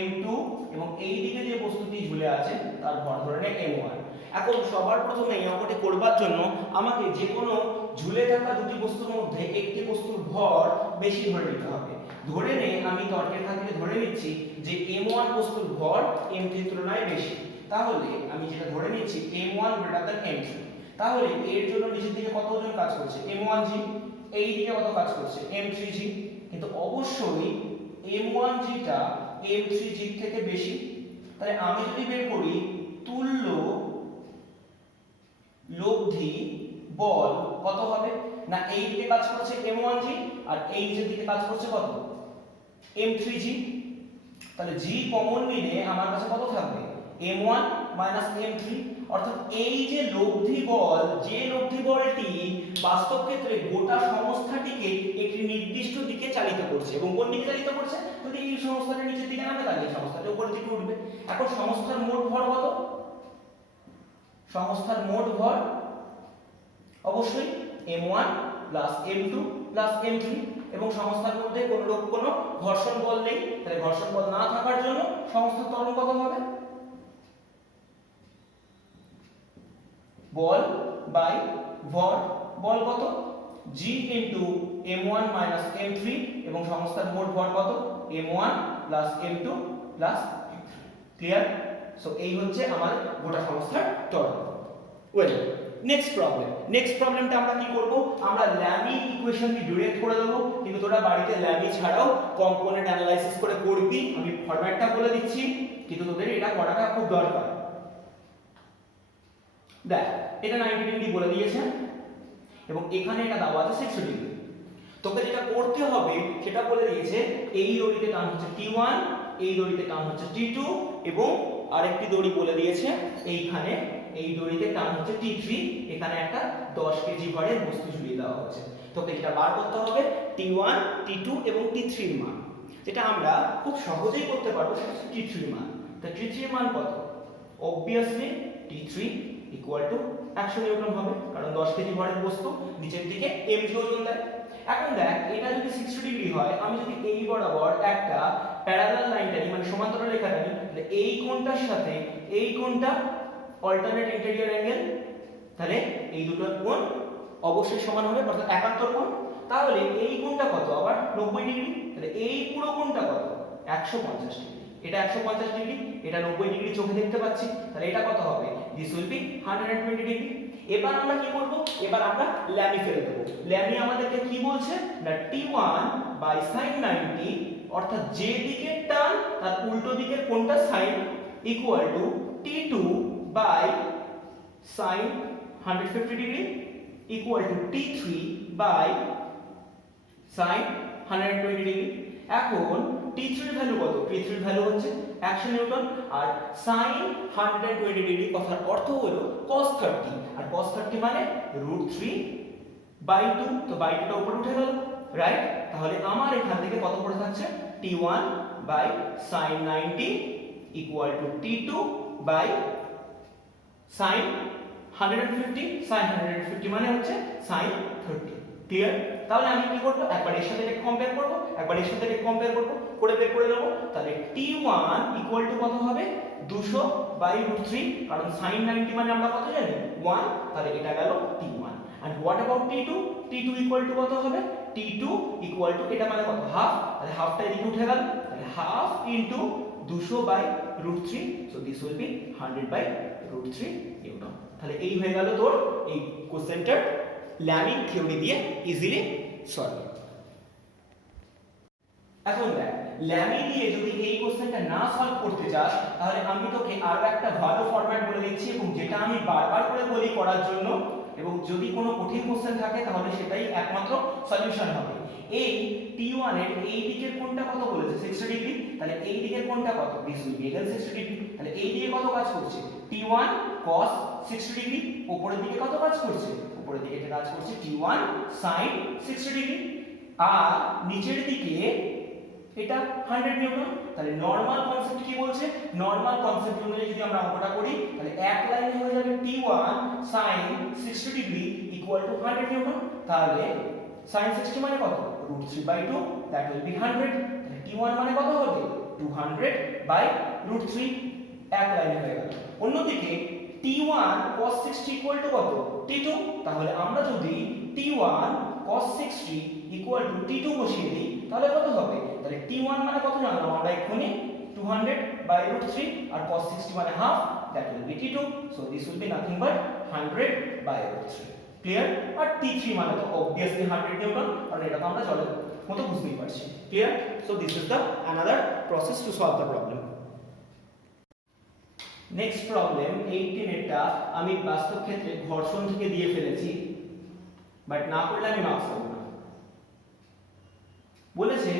m2 এবং এই দিকে যে বস্তুটি ঝুলে আছে তার ভর ধরে নে m1। এখন সবার প্রথমে এই অঙ্কটি করবার জন্য আমাকে যে কোনো ঝুলে থাকা দুটি বস্তুর মধ্যে একটি বস্তুর ভর বেশি ধরে নিতে হবে। ধরে নে আমি তর্কের খাতিরে ধরে নিচ্ছি যে m1 বস্তুর ভর m3 এর তুলনায় বেশি, তাহলে আমি যেটা ধরে নিচ্ছি m1 greater than m3। তাহলে এর জন্য নিচের দিকে কত ওজন কাজ করছে? m1g। এই দিকে কত কাজ করছে? m3g। কিন্তু অবশ্যই m1g টা m3g থেকে বেশি। তাহলে আমি যদি বের করি তুল্য লব্ধি বল কত হবে না এই দিকে কাজ করছে m1g আর এই নিচের দিকে কাজ করছে কত m3g। তাহলে g কমন নিলে আমার কাছে কত থাকবে m1 m3, অর্থাৎ এই যে লব্ধি বল, যে লব্ধি বলটি বাস্তব ক্ষেত্রে গোটা সংস্থাটিকে একটি নির্দিষ্ট দিকে চালিত করছে, এবং কোন দিকে চালিত করছে, যদি এই সংস্থাটা নিচের দিকে নামে তাহলে এই সংস্থাটা উপরের দিকে উঠবে। এখন সংস্থার মোট ভর কত, সংস্থার মোট ভর অবশ্যই m1 m2 m3, এবং সংস্থার মধ্যে কোনো ঘর্ষণ বল নেই, তাহলে ঘর্ষণ বল না থাকার জন্য সংস্থার ত্বরণ কত হবে, বল বাই ভর, বল কত g m1 m3, এবং সংস্থার মোট ভর কত m1 m2 m3। Clear? So এই হচ্ছে আমাদের গোটা সংস্থার ত্বরণ। ওয়েল, নেক্সট প্রবলেমটা আমরা কি করব, আমরা ল্যামি ইকুয়েশন দিয়ে ডিরাইভ করে দেব, কিন্তু তোরা বাড়িতে ল্যামি ছাড়াও কম্পোনেন্ট অ্যানালাইসিস করে করবি। আমি ফরম্যাটটা বলে দিচ্ছি, কিন্তু তোদের এটা করাটা খুব দরকার। দেখ, এটা 90 ডিগ্রি বলে দিয়েছে, এবং এখানে এটা দেওয়া আছে 60 ডিগ্রি। তোকে যেটা করতে হবে সেটা বলে দিয়েছে, এই দড়িতে টান হচ্ছে T1, এই দড়িতে টান হচ্ছে T2, এবং আরেকটি দড়ি বলে দিয়েছে এইখানে, এই দড়িতে টান হচ্ছে T3, এখানে একটা 10 কেজি ভরের বস্তু ঝুলিয়ে দেওয়া হচ্ছে। তোকে এটা বার করতে হবে T1, T2 এবং T3 এর মান, যেটা আমরা খুব সহজেই করতে পারবো, সেটা হচ্ছে T3 এর মান। তো T3 এর মান কত, obviously T3 equal to 100 Newton হবে, কারণ 10 কেজি ভরের বস্তু নিচের দিকে mg ওজন দেয়। এখন দেখ, এটা যদি 60 ডিগ্রি হয়, আমি যদি এই বরাবর একটা প্যারালাল লাইন টানি, মানে সমান্তরাল রেখা টানি, তাহলে এই কোণটার সাথে এই কোণটা অল্টারনেট ইন্টেরিয়র অ্যাঙ্গেল, তাহলে এই দুটোর কোণ অবশ্যই সমান হবে, অর্থাৎ একান্তর কোণ। তাহলে এই কোণটা কত, আবার 90 ডিগ্রি, তাহলে এই পুরো কোণটা কত 150 ডিগ্রি, এটা 150 ডিগ্রি, এটা 90 ডিগ্রি চোখে দেখতে পাচ্ছি, তাহলে এটা কত হবে, দিস উইল বি 120 ডিগ্রি। এবার আমরা কি করব, এবার আমরা ল্যামি ফেলে দেব। ল্যামি আমাদেরকে কি বলছে না T1 sin 90, অর্থাৎ যে দিকের টান তার উল্টো দিকের কোণটা sin, equal to T2 sin 150 degree equal to T3 sin 120 degree. এখন T3 এর ভ্যালু কত, T3 এর ভ্যালু হচ্ছে 100 নিউটন, আর sin 120 ডিগ্রি কথার অর্থ হলো cos 30, আর cos 30 মানে √3/2, তো বাই 2 টা উপরে উঠে গেল, রাইট? তাহলে আমার এখান থেকে কত পড়ে থাকছে, T1 sin 90 equal to T2 sin 150, sin 150 মানে হচ্ছে sin 30। ক্লিয়ার? তাহলে আমি কি করব, একবার এর সাথে এটা কম্পেয়ার করব, একবার এর সাথে এটা কম্পেয়ার করব, করে বের করে নেব। তাহলে T1 ইকুয়াল টু কত হবে, 200/√3, কারণ sin 90 মানে আমরা কত জানি 1, তাহলে এটা গেল T1। and what about T2, T2 equal to কত হবে, T2 ইকুয়াল টু এটা মানে কত, হাফ, তাহলে হাফটা এদিকে উঠে গেল, তাহলে half into 200/√3, so this will be 100/√3 Newton. তাহলে এই হয়ে গেল তোর এই কোশ্চেনটার ল্যামি থিওরি দিয়ে ইজিলি সলভ। এখন দেখ, ল্যামি দিয়ে যদি এই কোশ্চেনটা না সলভ করতে চাস, তাহলে আমি তোকে আরো একটা ভালো ফরম্যাট বলে দিচ্ছি, এবং যেটা আমি বারবার করে বলি করার জন্য, এবং যদি কোনো কঠিন কোশ্চেন থাকে তাহলে সেটাই একমাত্র সলিউশন হবে। এই T1 এর এই দিকের কোণটা কত বলেছে, 60 ডিগ্রি, তাহলে এই দিকের কোণটা কত, দিস উইল বি এগাল 60 ডিগ্রি। তাহলে এই দিকে কত কাজ করছে, T1 cos 60 ডিগ্রি, উপরের দিকে কত কাজ করছে, উপরের দিকে এটা কাজ করছে T1 sin 60 ডিগ্রি, আর নিচের দিকে এটা 100 নিউটন। তাহলে নরমাল কনসেপ্ট কি বলছে, নরমাল কনসেপ্ট অনুযায়ী যদি আমরা অঙ্কটা করি, তাহলে এক লাইনে হয়ে যাবে T1 sin 60 degree equal to 100 Newton. তাহলে sin 60 মানে কত, √3/2, that will be 100। তাহলে T1 মানে কত হবে, 200/√3, এক লাইনে হয়ে গেল। অন্যদিকে T1 cos 60 ইকুয়াল টু কত, T2, তাহলে আমরা যদি T1 cos 60 equal to T2 বসিয়ে দিই, তাহলে কত হবে, তাহলে T1 মানে কত জানলাম আমরা এক্ষুনি, 200/√3, আর cos 60 মানে half, that will be T2, so this will be nothing but 100/√3। Clear? আর T3 মানে তো obviously 100 নিউটন, কারণ এটা তো আমরা জলের মতো বুঝতেই পারছি। Clear? so this is the another process to solve the problem. Next problem 18 এটা আমি বাস্তব ক্ষেত্রে ঘর্ষণ থেকে দিয়ে ফেলেছি। বাট না করলে আমি মার্কস পাবো না। বলেছে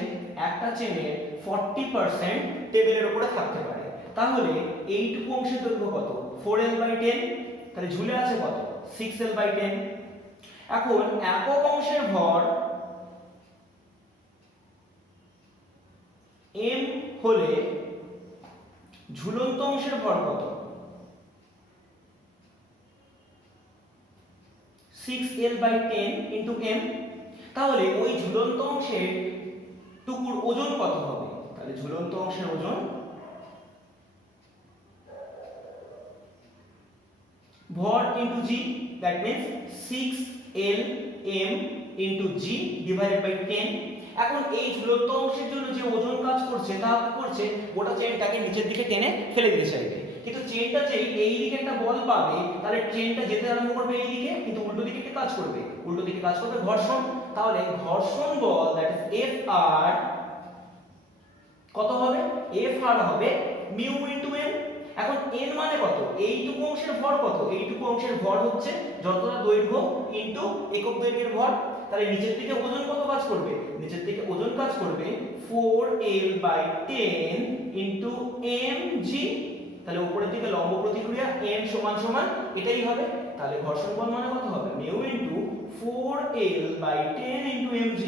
একটা চেনের 40% টেবিলের উপরে থাকতে পারে, তাহলে এইটুকু অংশের দৈর্ঘ্য কত? 4l/10, তাহলে ঝুলে আছে কত? 6l/10। এখন একক অংশের ভর m হলে ঝুলন্ত অংশের ভর কত? 6l/10 into m। তাহলে ওই ঝুলন্ত অংশের টুকুর ওজন কত হবে? তাহলে ঝুলন্ত অংশের ওজন ভর into G, that means 6lm into G divided by 10। এখন এই ঝুলন্ত অংশের জন্য যে ওজন কাজ করছে তা কি করছে? গোটা চেনটাকে নিচের দিকে টেনে ফেলে দিতে চাইবে, কিন্তু চেনটা যে এই দিকে একটা বল পাবে, তাহলে চেনটা যেতে আরম্ভ করবে এই দিকে, কিন্তু উল্টো দিকে কি কাজ করবে? উল্টো দিকে কাজ করবে ঘর্ষণ। তাহলে ঘর্ষণ বল দ্যাট ইজ Fr কত হবে? Fr হবে মিউ ইনটু n। এখন n মানে কত? এইটুকু অংশের ভর কত? এইটুকু অংশের ভর হচ্ছে যতটা দৈর্ঘ্য ইনটু একক দৈর্ঘ্যের ভর। তাহলে নিচের দিকে ওজন কত কাজ করবে? নিচের দিকে ওজন কাজ করবে 4l/10 ইনটু mg। তাহলে উপরের দিকে লম্ব প্রতিক্রিয়া m সমান সমান এটাই হবে। তাহলে ঘর্ষণ বল মানে কত হবে? Mu into 4l/10 into mg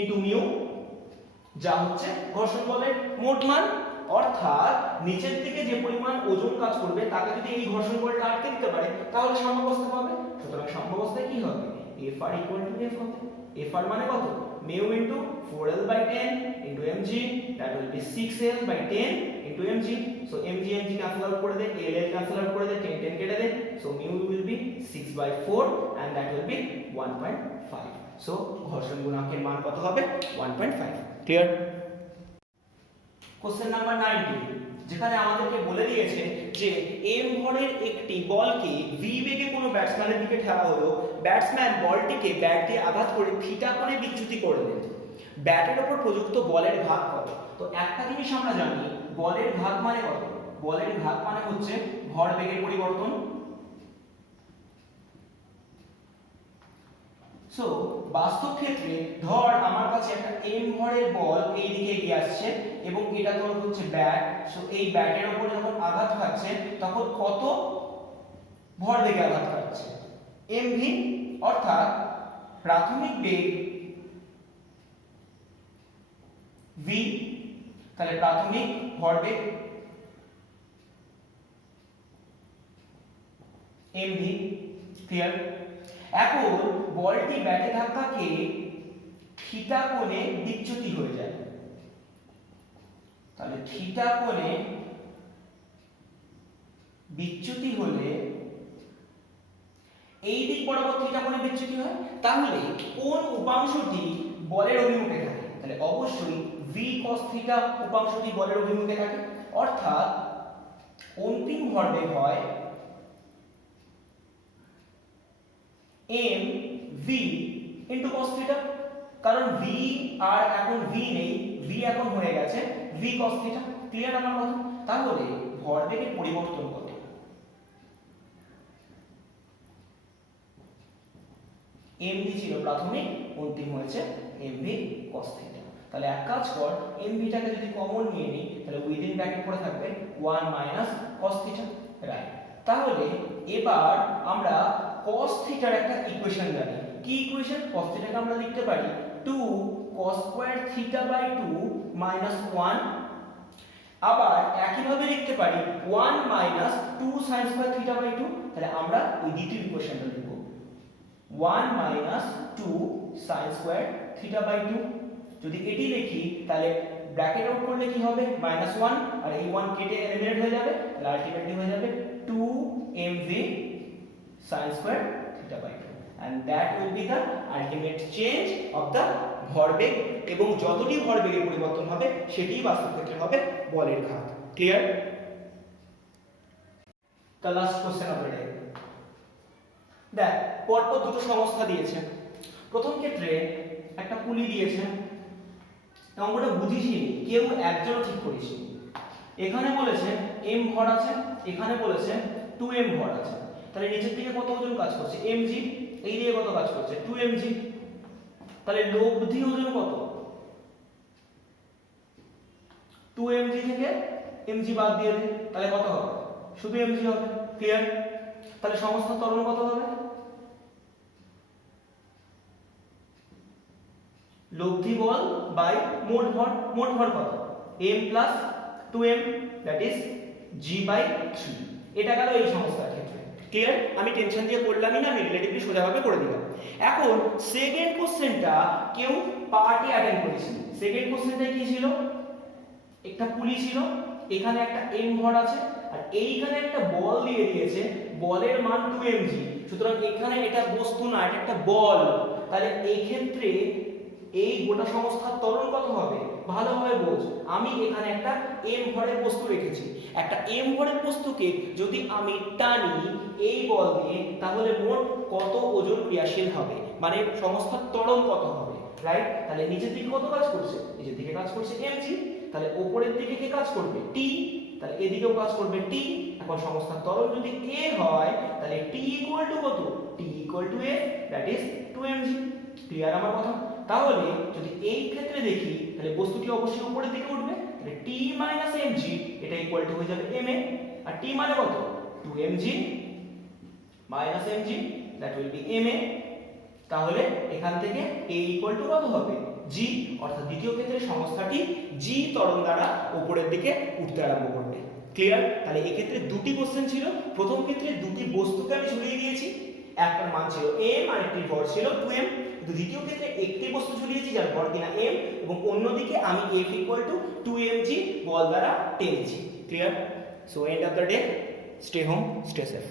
into mu, যা হচ্ছে ঘর্ষণ বলের মোট মান। অর্থাৎ নিচের দিকে যে পরিমাণ ওজন কাজ করবে তাকে যদি এই ঘর্ষণ বলটা আটকে দিতে পারে তাহলে সাম্যাবস্থা পাবে। সুতরাং সাম্যাবস্থায় কি হবে? Fr equal to F হবে। Fr মানে কত? Mu into 4l/10 into mg, that will be 6l/10 into mg। so mg cancel out করে দে, l cancel out করে দে, 10 কেটে দে, so mu will be 6/4 and that will be 1.5। so ঘর্ষণ গুণাঙ্কের মান কত হবে? 1.5। ক্লিয়ার? কোশ্চেন নাম্বার 19, যেখানে আমাদেরকে বলে দিয়েছে যে m ভরের একটি বলকে v বেগে কোনো ব্যাটসম্যানের দিকে ঠেলা হলো, ব্যাটসম্যান বলটিকে ব্যাট দিয়ে আঘাত করে থিটা কোণে বিচ্যুতি করলেন, ব্যাটের উপর প্রযুক্ত বলের ঘাত কত? তো একটা জিনিস আমরা জানি, বলের ঘাত মানে কত? বলের ঘাত মানে হচ্ছে ভর বেগের পরিবর্তন। সো বাস্তব ক্ষেত্রে ধর আমার কাছে একটা m ভরের বল এই দিকে এগিয়ে আসছে এবং এটা ধর হচ্ছে ব্যাট। সো এই ব্যাটের উপর যখন আঘাত খাচ্ছে তখন কত ভর বেগে আঘাত খাচ্ছে? mv। অর্থাৎ প্রাথমিক বেগ v, তাহলে প্রাথমিক ভরবেগ mv। ক্লিয়ার? এখন বলটি ব্যাটে ধাক্কা খেয়ে থিটা কোণে বিচ্যুতি হয়ে যায়, তাহলে থিটা কোণে বিচ্যুতি হলে এই দিক বরাবর থিটা কোণে বিচ্যুতি হয়, তাহলে কোন উপাংশটি বলের অভিমুখে থাকে? তাহলে অবশ্যই v cos থিটা উপাংশটি বলের অভিমুখে থাকে। অর্থাৎ অন্তিম ভরবেগ হয় mv ইনটু cos থিটা, কারণ v আর এখন v নেই, v এখন হয়ে গেছে v cos থিটা। ক্লিয়ার আমার কথা? তাহলে ভরবেগের পরিবর্তন কত? mv ছিল প্রাথমিক, অন্তিম হয়েছে mv cos থিটা। তাহলে এক কাজ কর, mv টাকে যদি কমন নিয়ে নিই তাহলে উইদিন ব্র্যাকেট পড়ে থাকবে 1 মাইনাস cos থিটা, রাইট? তাহলে এবার আমরা cos থিটার একটা ইকুয়েশন জানি। কি ইকুয়েশন? cos থিটাকে আমরা লিখতে পারি 2 cos square theta by 2 minus 1। আবার একই ভাবে লিখতে পারি 1 minus 2 sin square theta by 2। তাহলে আমরা ওই দ্বিতীয় ইকুয়েশনটা লিখব 1 minus 2 sin square theta by 2। যদি এটি লিখি তাহলে ব্র্যাকেট আউট করলে কি হবে? -1, আর এই 1 কেটে এলিমিনেট হয়ে যাবে, তাহলে আলটিমেটলি হয়ে যাবে 2 mv sin square theta by 2, and that will be the ultimate change of the ভরবেগ। এবং যতটি ভরবেগের পরিবর্তন হবে সেটিই বাস্তব ক্ষেত্রে হবে বলের ঘাত। Clear? The last question of the day, দেখ পরপর দুটো সংস্থা দিয়েছে। প্রথম ক্ষেত্রে একটা পুলি দিয়েছে, অঙ্কটা বুঝিসনি, কেউ একজনও ঠিক করিসনি। এখানে বলেছে m ভর আছে, এখানে বলেছে 2m ভর আছে, তাহলে নিচের দিকে কত ওজন কাজ করছে? mg। এই দিকে কত কাজ করছে 2mg, তাহলে লব্ধি ওজন কত 2mg থেকে mg বাদ দিয়ে দিই, তাহলে কত হবে শুধু mg হবে। ক্লিয়ার? তাহলে সমস্ত ত্বরণ কত হবে লব্ধি বল বাই মোট ভর, মোট ভর কত m plus 2m that is g by 3। এটা গেল এই সমস্যার ক্ষেত্রে। ক্লিয়ার? আমি টেনশন দিয়ে করলামই না, আমি রিলেটিভলি সোজাভাবে করে দিলাম। এখন সেকেন্ড কোশ্চেনটা কেউ পার্টি অ্যাটেন্ড করেছিল। সেকেন্ড কোশ্চেনটা কি ছিল, একটা পুলি ছিল, এখানে একটা m ভর আছে আর এইখানে একটা বল দিয়ে দিয়েছে, বলের মান 2mg। সুতরাং এখানে এটা বস্তু না, এটা একটা বল। তাহলে এই ক্ষেত্রে এই গোটা সংস্থার ত্বরণ কত হবে ভালোভাবে বোঝ। আমি এখানে একটা m ভরের বস্তু রেখেছি, একটা m ভরের বস্তুকে যদি আমি টানি এই বল দিয়ে, তাহলে মোট কত ওজন ক্রিয়াশীল হবে, মানে সংস্থার ত্বরণ কত হবে, রাইট? তাহলে নিচের দিকে কত কাজ করছে, নিচের দিকে কাজ করছে mg, তাহলে উপরের দিকে কে কাজ করবে t, তাহলে এদিকেও কাজ করবে t। এখন সংস্থার ত্বরণ যদি a হয় তাহলে t ইকুয়াল টু কত, t equal to a that is 2mg। Clear আমার কথা? তাহলে যদি এই ক্ষেত্রে দেখি তাহলে বস্তুটি অবশ্যই উপরের দিকে উঠবে, তাহলে t mg এটা ইকুয়াল টু হয়ে যাবে ma, আর t মানে কত 2mg mg that will be ma। তাহলে এখান থেকে a ইকুয়াল টু কত হবে g, অর্থাৎ দ্বিতীয় ক্ষেত্রে সংস্থাটি g ত্বরণ দ্বারা উপরের দিকে উঠতে আরম্ভ করবে। ক্লিয়ার? তাহলে এই ক্ষেত্রে দুটি কোশ্চেন ছিল। প্রথম ক্ষেত্রে দুটি বস্তুকে আমি ঝুলিয়ে দিয়েছি, একটার মান ছিল m আর একটির ভর ছিল 2m। কিন্তু দ্বিতীয় ক্ষেত্রে একটি বস্তু ঝুলিয়েছি যার ভর কিনা m, এবং অন্যদিকে আমি f ইকুয়াল টু 2mg বল দ্বারা টেনেছি। Clear? So end of the day, stay home, stay safe.